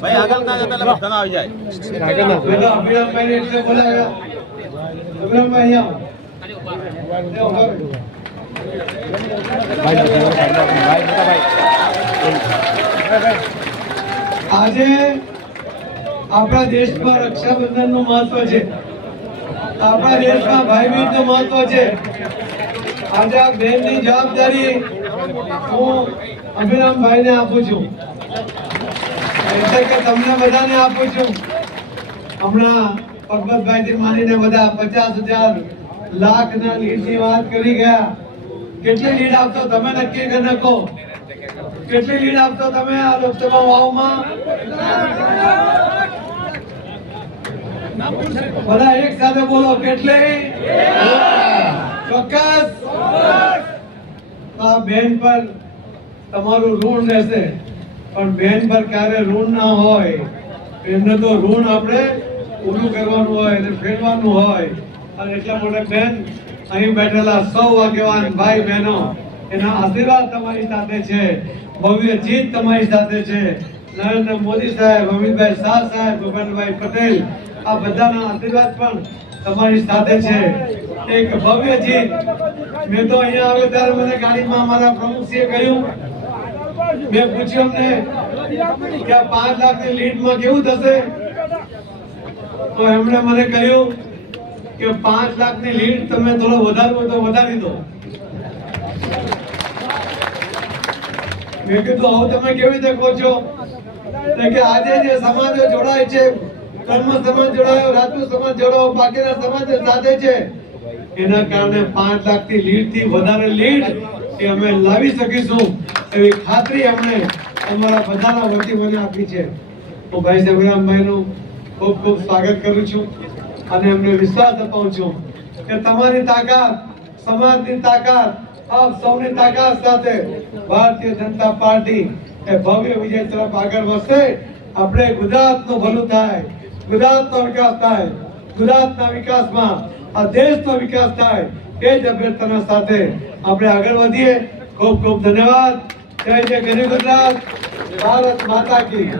ભાઈ આગળ ના જતા એટલે બધા આવી જાય આગળ ના તો અભિરામભાઈ ને એટલે બોલાવ્યા અભિરામભાઈ આજે આપણા દેશમાં રક્ષાબંધન નું મહત્વ છે, આપણા દેશમાં ભાઈ બીજ નું મહત્વ છે। આજે આ બેન ની જવાબદારી હું અભિરામભાઈ ને આપું છું, એટલે કે તમને બધાને આપું છું। હમણાં ભગવતભાઈ થી માનીને બધા 50,000 લાખ ના લીડ ની વાત કરી ગયા। કેટલી લીડ આપતો તમે નક્કી કરી નાખો, કેટલી લીડ આપતો તમે આ લોકસભા વાવમાં? બધા એક સાથે બોલો, કેટલી? ચોક્કસ। આ બેન પર તમારું ઋણ રહેશે, પણ બેન પર ક્યારે ઋણ ના હોય, એમને તો ઋણ આપણે પૂરું કરવાનું હોય અને ફેરવાનું હોય। અને એટલા માટે બેન અહીં બેઠેલા સૌ આગેવાન ભાઈ બહેનો એના આશીર્વાદ તમારી સાથે છે, ભવ્ય જીત તમારી સાથે છે। નરેન્દ્ર મોદી સાહેબ, અમિતભાઈ શાહ સાહેબ, ભૂપેન્દ્રભાઈ પટેલ આ બધાના આશીર્વાદ પણ તમારી સાથે છે। એક ભવ્ય જીત। મેં તો અહીંયા આવ્યો ત્યારે મને ગાડીમાં મારા પ્રમુખજીએ કહ્યું, મેં પૂછ્યું અમને કે 5 લાખની લીડમાં કેવું થશે, તો એમણે મને કહ્યું કે 5 લાખની લીડ તમે થોડો વધારવો તો વધારી દો। મેં કીધું આવું તમે કેવી રીતે કહો છો? કે આજે જે સમાજો જોડાય છે, કર્મ સમાજ જોડાયો, રાજપૂત સમાજ જોડાયો, બાકીના સમાજ સાથે છે, એના કારણે 5 લાખની લીડ થી વધારે લીડ એ અમે લાવી શકીશું એવી ખાતરી અમને અમારા બધાના વતી મને આપી છે। હું ભાઈ અભિરામભાઈ નું ખૂબ ખૂબ સ્વાગત કરું છું અને એમને વિશ્વાસ અપાવું છું કે તમારી તાકાત, સમાજની તાકાત, આપ સૌની તાકાત સાથે ભારતીય જનતા પાર્ટી એ ભવ્ય વિજય તરફ આગળ વધશે। આપણે ગુજરાતનું ભલું થાય, ગુજરાતનો વિકાસ થાય, ગુજરાતના વિકાસમાં આ દેશનો વિકાસ થાય એ જ અભ્યર્થના સાથે આપણે આગળ વધીએ। ખૂબ ખૂબ ધન્યવાદ। જય જય ગરીબ ગુજરાત, ભારત માતા કી।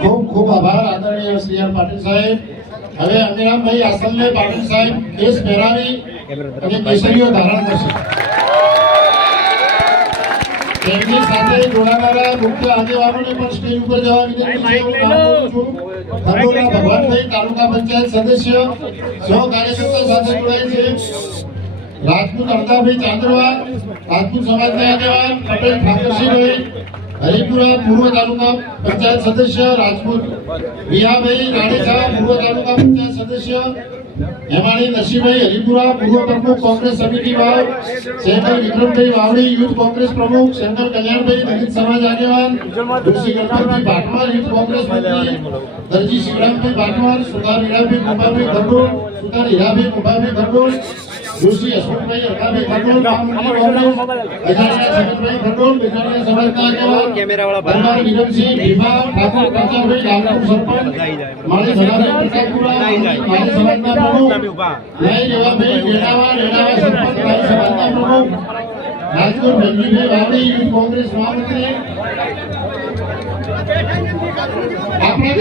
ખૂબ ખૂબ આભાર આદરણીય શ્રી આર પાટીલ સાહેબ। હવે અમીરામભાઈ આસનને પાટીલ સાહેબ કેસ પહેરાવી અને કેસરીઓ ધારણ કરશે। તેમની સાથે જોડાનારા મુખ્ય આગેવાનોને પણ સ્ટેજ ઉપર જવા વિનંતી છે। હું નામ બોલું છું, ધનોરા ભગવાનભાઈ, તાલુકા પંચાયત સદસ્ય, સૌ કાર્યકર્તા સાથે જોડાય છે। રાજપૂત અડધાભાઈ ચાંદરવા, રાજપૂત સમાજના આગેવાન પટેલ ઠાકરસિંહભાઈ, હરિપુરા પૂર્વ તાલુકા પંચાયત સદસ્ય રાજપૂત વિહાભાઈ રાણીસા, પૂર્વ તાલુકા પંચાયત સદસ્ય હેમાણી નરસિંહભાઈ, હરિપુરા પૂર્વ પ્રમુખ કોંગ્રેસ સમિતિ વાવ, સેન્ટર વિક્રમભાઈ વાવડી, યુથ કોંગ્રેસ પ્રમુખ, સેન્ટર કલ્યાણભાઈ દલિત સમાજ આગેવાન, ઋષિ ગણપતભાઈ ભાટવાર, યુથ કોંગ્રેસ મંત્રી, દરજી શિવરામભાઈ ભાટવાર, સુધાર હીરાભાઈ કુંભાભાઈ ગરડોળ, સુધાર હીરાભાઈ કુંભાભાઈ ગરડોળ, ઋષિ અશોકભાઈ અરકાભાઈ ગરડોળ, અજાણ્યા જગતભાઈ ગરડોળ, બેજાણ્યા સમાજના આગેવાન દરબાર વિરમસિંહ ભીમા ઠાકોર, પ્રતાપભાઈ લાલપુર સરપંચ, માળી ભલાભાઈ પ્રતાપપુરા, માળી સમાજના પ્રમુખ, લઈ રેવાભાઈ રેડાવા, રેડાવા સરપંચ, માળી સમાજના પ્રમુખ, રાજકોટ ભંજીભાઈ વાવડી, યુથ કોંગ્રેસ મહામંત્રી। આપણે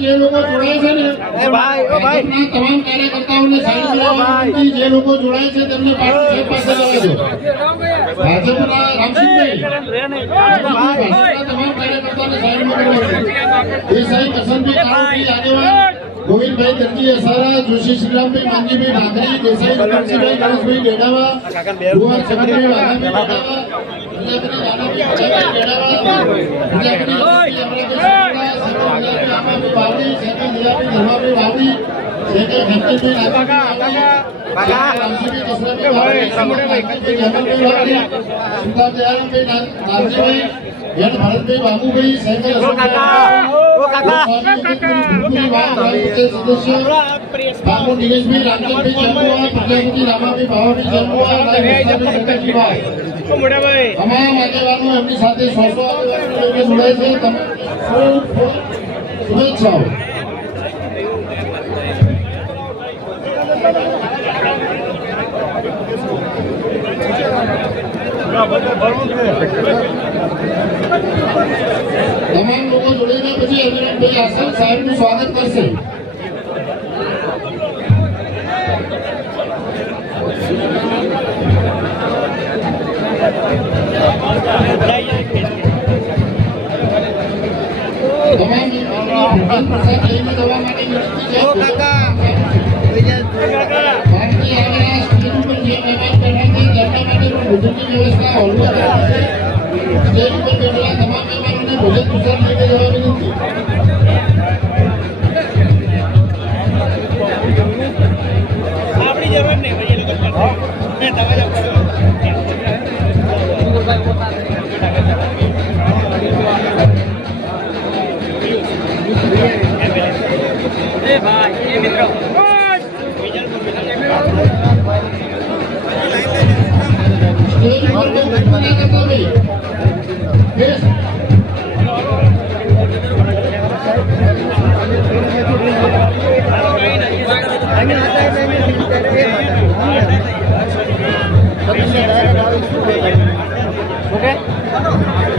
જે લોકો જોડાય છે ને તમામ કાર્યકર્તાઓને સાઈડ જે લોકો જોડાય છે તેમને પાટીલ પાસે જવા દો। ભાજપના રામસિંહભાઈ તમામ કાર્યકર્તાઓને સાઈડમાં કરવા દો। દેસાઈ કસનભાઈ કાળુભાઈ આગેવાન, ગોવિંદભાઈ દરજી અસારા, જોશી શ્રીરામભાઈ માંગીભાઈ ડાકરી, દેસાઈ ગણેશભાઈ ગણેશભાઈ ડેડાવા, ભુવન છગનભાઈ વાઘાભાઈ ડેડાવા, ભરતભાઈ બાબુભાઈ સાયકલ બાબુ દિનેશભાઈ રામચંદભાઈ જમવા, પ્રજાપતિ રામાભાઈ ભાવાભાઈ જમવા, તમામ આગેવાનો એમની સાથે 100 આગેવાનો જોડાય છે। શુભેચ્છાઓ। તમામ લોકો જોડાઈને પછી અમીરભાઈ આસન સાહેબનું સ્વાગત કરશે. તમામ મિત્રોને ભોજન પ્રસાદ લઈને જવા માટે વિનંતી છે. બાકી આગળ સ્ટેજ ઉપર જે મહેમાન બેઠા છે તેમના માટે પણ ભોજનની વ્યવસ્થા હોલમાં કરેલી છે. સ્ટેજ ઉપર બેઠેલા તમામ મહેમાનોને ભોજન પ્રસાદ લઈને જવા વિનંતી. આપણી જરૂર નહીં ભાઈ, એ લોકો ભાઈ એ મિત્રો સ્ટેજ ઉપર કોઈ ભોજન ના કરતા ભાઈ. યસ.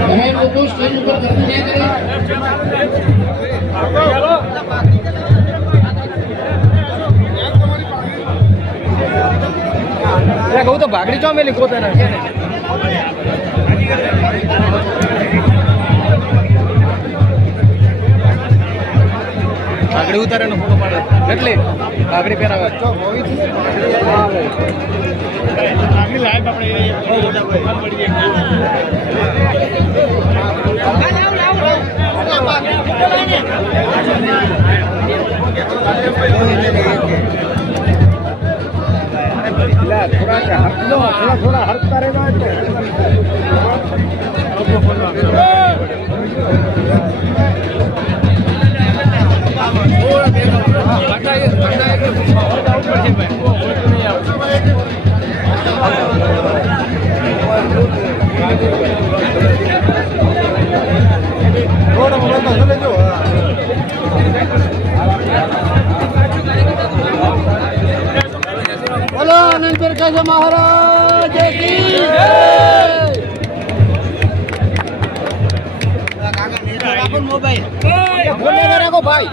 તમામ લોકો સ્ટેજ ઉપર ગતિ ના કરે. કહું તો ભાગડી ચોમેલી પોતાના છે ને ભાગડી ઉતારે ફોટો પાડે એટલે ભાગડી પહેરાવે થોડા હરતા રહેવા બોલો આનંદ પ્રકાશ મહારાજ કી જય. મોબાઈલ રાખો ભાઈ.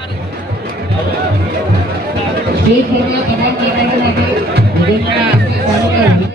સ્ટેજ પરના તમામ મહેમાનો માટે ભોજનની વ્યવસ્થા ચાલુ છે.